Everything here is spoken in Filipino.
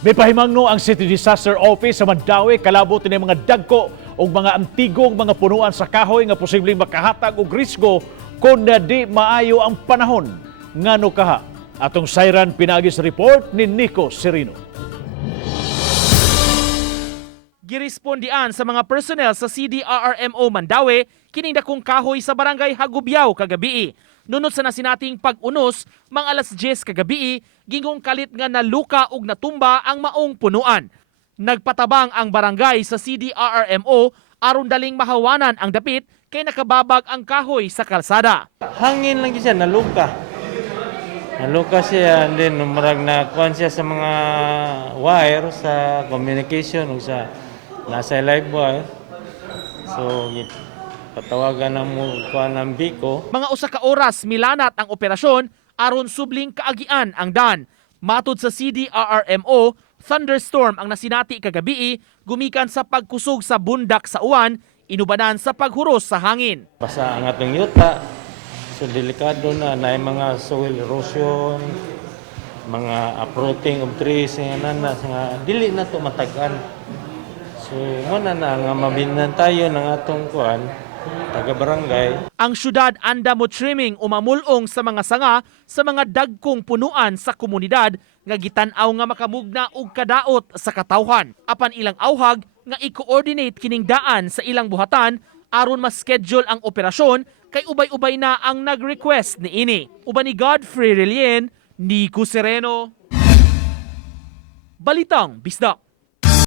May pahimangno ang City Disaster Office sa Mandawi kalabot ni mga dagko o mga antigong mga punuan sa kahoy nga posibleng makahatag og risgo kung na di maayo ang panahon. Ngano kaha? Atong Siren pinagis report ni Nico Serino. Girespondian sa mga personnel sa CDRRMO Mandawi kining dakong kahoy sa barangay Hagubyaw kagabi. Nunod sa nasinating pag-unos, mga alas 10 kagabi, gingong kalit nga naluka ug natumba ang maong punuan. Nagpatabang ang barangay sa CDRRMO aron daling mahawanan ang dapit kay nakababag ang kahoy sa kalsada. Hangin lang siya, naluka. Naluka siya, and then marag na kuhan siya sa mga wire, sa communication, o sa nasa live wire. So, patawagan ng kuhan ng Biko. Mga usa ka oras milanat ang operasyon aron subling kaagian ang dan. Matud sa CDRRMO, thunderstorm ang nasinati kagabi gumikan sa pagkusog sa bundak sa uwan, inubanan sa paghuros sa hangin. Basta ang atong yuta, so delikado na mga soil erosion, mga uprooting of trees, nga dili na to matagan. So muna na nga mabinan tayo ng atong kuan taga-barangay. Ang syudad anda mo trimming umamulong sa mga sanga sa mga dagkong punuan sa komunidad nga gitan-aw nga makamugna og kadaot sa katawhan. Apan ilang awhag nga i-coordinate kining daan sa ilang buhatan aron ma-schedule ang operasyon kay ubay-ubay na ang nag-request ni ini. Uban ni Godfrey Relien, Nico Sereno. Balitang Bisdak.